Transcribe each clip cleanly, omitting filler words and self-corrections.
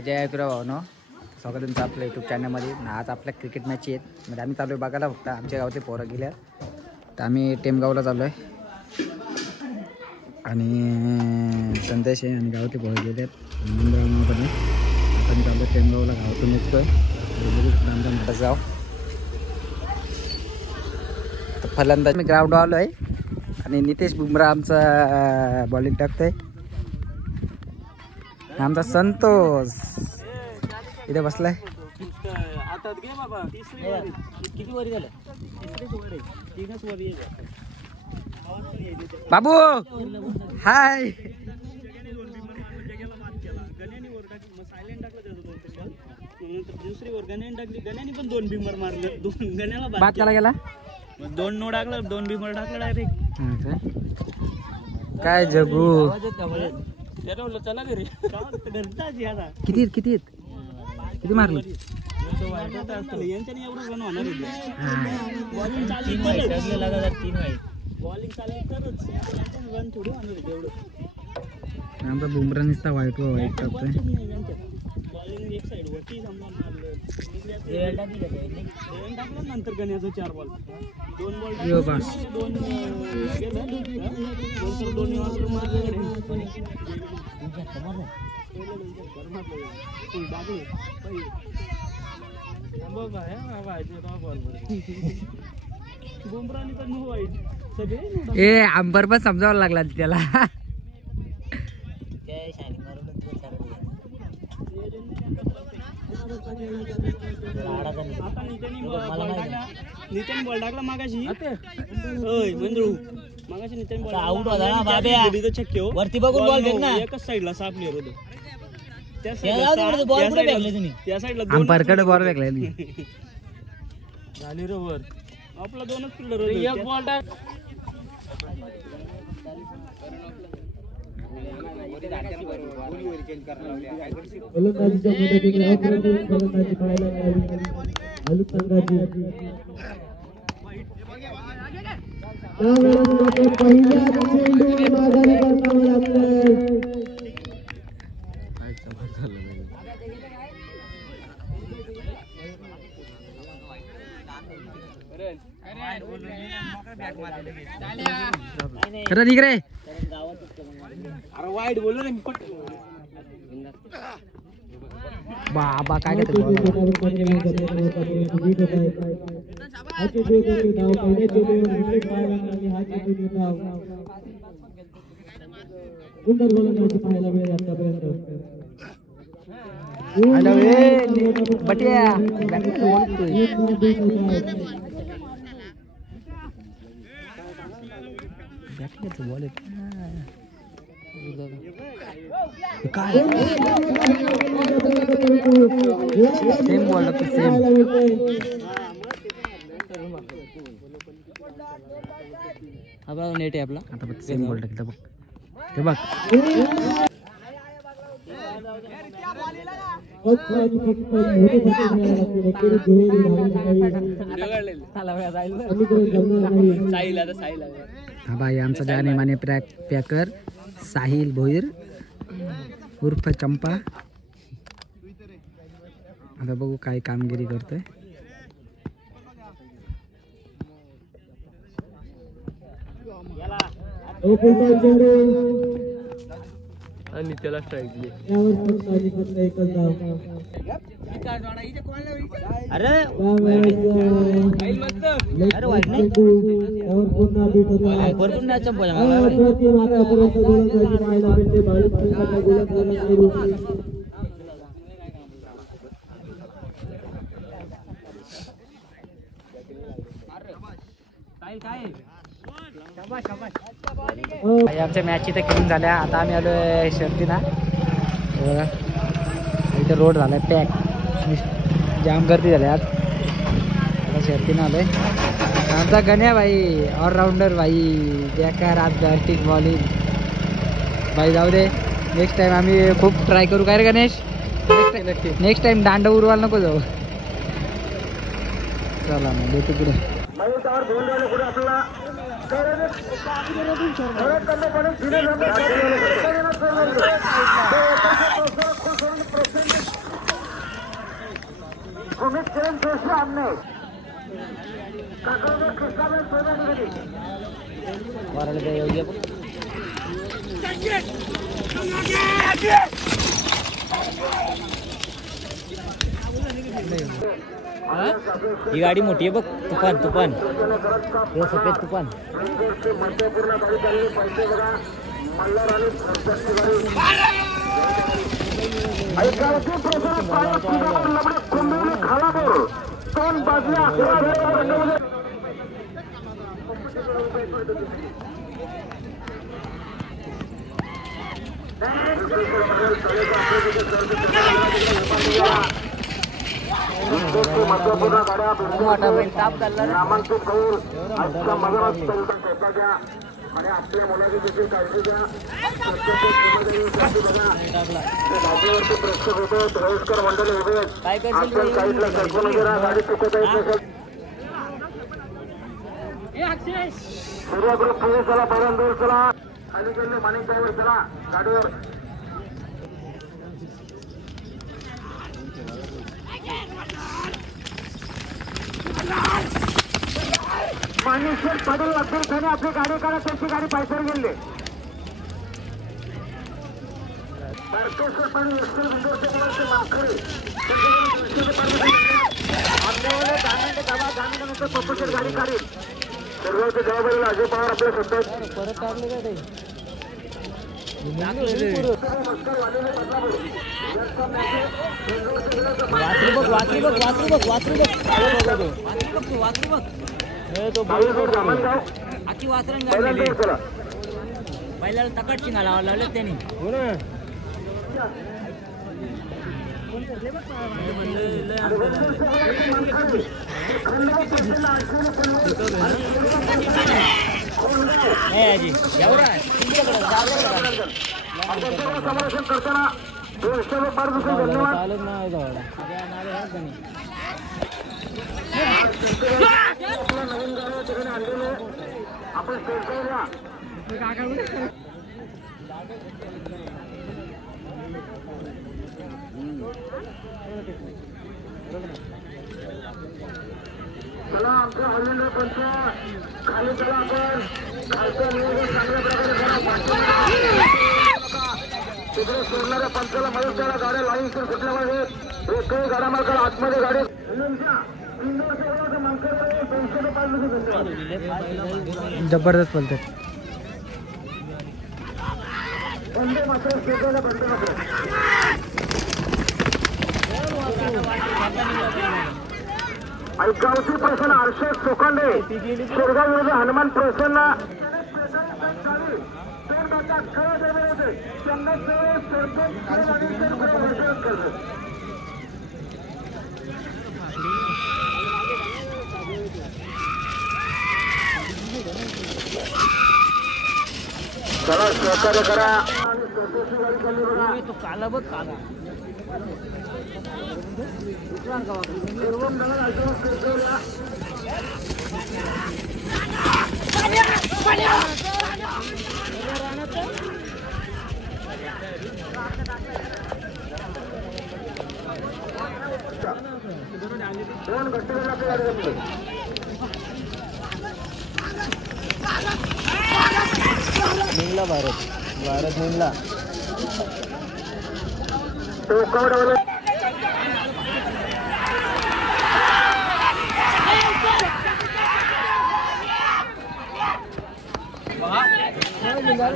जय तुरा भावनो स्वागत तुमचं आपल्या यूट्यूब चॅनलमध्ये. आज आपल्या क्रिकेट मॅच आहेत म्हणजे आम्ही चालू आहे बघायला. फक्त आमच्या गावातले पोरं गेल्या तर आम्ही टेमगावला चालू आहे आणि संदेश आहे आणि गावातले पोरं गेले मंदिरामध्ये. आता मी चालू आहे टेमगावला. गावातून निघतोय आमचा मोठं गाव. तर फलंदाज मी ग्राउंड आलो आहे आणि नितेश बुमरा आमचा बॉलिंग टाकतोय. आमचा संतोष इथे बसलाय. बाबू हाय. दुसरी वर गण्याने टाकली. गण्याने पण 2 बिमर मारले. 2 गण्याला बाद केला गेला. 2 नो टाकलं. 2 बिमर टाकलं डायरेक्ट. काय जगू चला घरी. किती किती किती मारले. यांच्याने एवढं रन होणार होते. बॉलिंग चालली तरच रन थोडी होणार होते एवढं. आमचा बुमरा नुसता वाईट टाकतोय. बॉलिंग एक साइड वरती समजा मारलं. टाकलं नंतर गण्याचं 4 बॉल 2 बॉल 2 गेलं. नंतर 2 मारले. बुमरानी पण वाईट सगळे. ए अंबर पण समजावं लागला त्याला. आता नितीन बॉल टाकला मागाशी. मंजू मागाशी नितीन बॉल आउट होता बाब्या. वरती बघून बॉल फेक ना. एकच साइडला साफ प्लेयर होतो. त्या साइडला बॉल कुठे फेकले तुम्ही. त्या साइडला अंपायरकडे बॉल फेकलेली झाली रे वर. आपला 2च फिल्डर होते. एक बॉल टाक. फलंदाजीच्या मदतीने फलंदाजी पाहायला मिळाली. फलंदाजी पहिल्या चेंडूवर माघारी करताना लागतंय. खरं निघ रे. अरे वाईट बोललो रे मी. बाबा काय करतो. सुंदर गोलंदाजी पाहायला मिळेल आतापर्यंत. बटिया बॉल काय सेम बॉल सेम. आपला नेट आहे आपला. आता बघ सेम बॉल टाकला बघ. ते बघ हा बाई आमचा जाने माने पॅकर साहिल भोईर उर्फ चंपा. आता बघू काय कामगिरी करतोय. आणि त्याला स्ट्राईक दिली. अरे वाईट नाही. भरपूर मॅच आमच्या मॅच इथे खेळून झाल्या. आता आम्ही आलोय शर्तीना. बघा इथे रोड झालाय पॅक. जाम गर्दी झाली आज. शर्तीनं आलोय. आमचा गण्या भाई ऑलराऊंडर भाई बेकार आज बॅटिंग बॉलिंग भाई. जाऊ दे, नेक्स्ट टाइम आम्ही खूप ट्राय करू. काय रे गणेश, नेक्स्ट टाइम दांड उरवायला नको जाऊ. चला मग भेटू पुढे. ही गाडी मोठी आहे बघ, तुफान तुफान, हे सफेद तुफान. ताप चालला नामांकित होईल. आजच्या महाराष्ट्राच्या आणि आपल्या मुलाची देखील काळजी घ्या. गाडीवरती प्रेक्षक होते, वयस्कर मंडळी उभे आहेत. साईडला सरकून वगैरे गाडी चुकत आहे. सूर्य ग्रुप पुढे चला, पहिल्यांदा चला, खाली गेले माणिकवर चला गाडीवर. मानेश्वर पाटील अब्दुल खाने आपली गाडी काढा, त्यांची गाडी पैशावर गेले. तारकेश्वर पाटील एसटी विंडोरचे माखरे नंतर पप्पूची गाडी काढेल. सर्वांची जबाबदारी अजय पवार आपल्या सत्तेत परत टाकले का ते. पहिल्याला तकट शिंगाला लावले त्यांनी. समावेशन करताना धन्यवाद. नवीन गाड्या ठिकाणी आणलेले आपण चला आमच्या हरविंद्र पंच खाली चला. आपण खालचं नियोजन चांगल्या प्रकारे करा. तिकडे सोडणाऱ्या पंचाला मदत करा. गाड्या लाईन सुटल्या पाहिजे. एकही गाड्या मालकाला आतमध्ये गाडी जबरदस्त बोलतात. वंदे मात्र शेगावला बंद नको. गावची प्रसन्न हर्षद सोकांडे शेरगाव विरुद्ध हनुमान प्रसन्न चला सहकार्य करा. आणि स्वतःची गाडी चालली बघा. तो काला बघ काला. दोन घटनेला आपली गाडी जमली. निघला भारत, भारत निघला.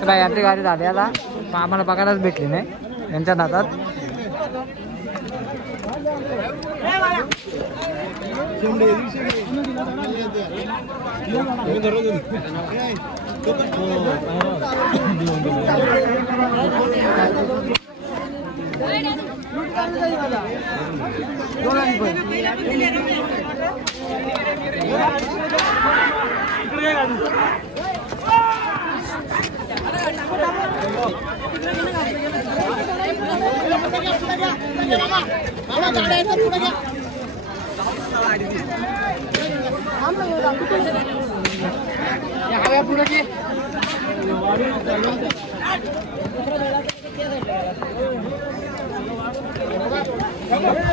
काय यांची गाडी झाली आता, आम्हाला बघायलाच भेटली नाही यांच्या नादात. दोन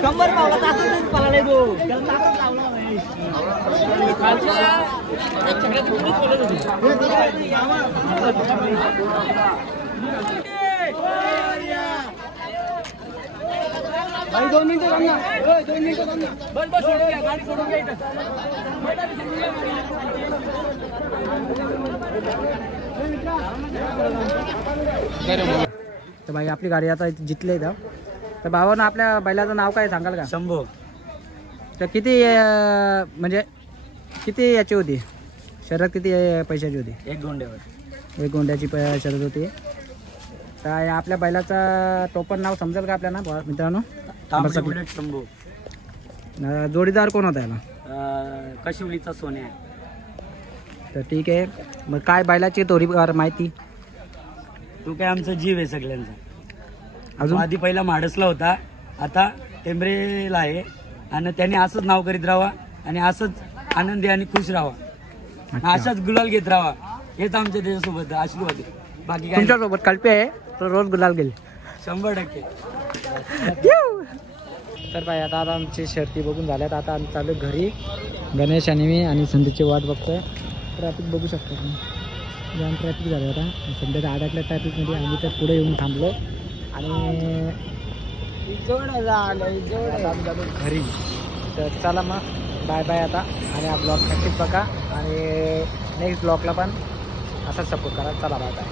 कंबर पावला तासून पळाला तो त्याला ताकद लावला नाही भाई 2 मिनिटं थांबना 2 मिनिटं थांबना बस सोडून घ्या गाडी सोडून घ्या इथं तर भाई आपली गाडी आता जितली इथं तर भावानं आपल्या बैलाचं नाव काय सांगाल का? शंभू. तर किती म्हणजे किती याची होती शर्यत, किती पैशाची होती? 1 गोंड्यावर 1 गोंड्याची शर्यत होती. तर आपल्या बैलाचा टोपण नाव समजेल का आपल्याला मित्रांनो? बुलेट शंभू. जोडीदार कोण होता याला? कशिवलीचा सोन्या. तर ठीक आहे. मग काय बैलाची थोडीफार माहिती? तू काय आमचा जीव आहे सगळ्यांचा. अजून आधी पहिला माडसला होता, आता टेंबरेला आहे आणि त्याने असंच नाव करीत राहावा आणि असंच आनंदी आणि खुश राहावा, अशाच गुलाल घेत राहावा, हेच आमच्या त्याच्यासोबत आशीर्वाद आहे. बाकी काय तुमच्यासोबत कल्पे आहे तर रोज गुलाल गेले 100%. तर भाई आता आमची शर्ती बघून झाल्यात. आता आम्ही चालू घरी. गणेश आणि मी आणि संदीपची वाट बघतोय. ट्रॅफिक बघू शकतो तुम्ही, जाम ट्रॅफिक झालं आता. सध्या अडकल्या ट्रॅफिकमध्ये आम्ही तर पुढे येऊन थांबलो आणि घरी. तर चला मग बाय बाय आता. आणि हा ब्लॉग नक्कीच बघा आणि नेक्स्ट ब्लॉगला पण असाच सपोर्ट करा. चला बाय बाय.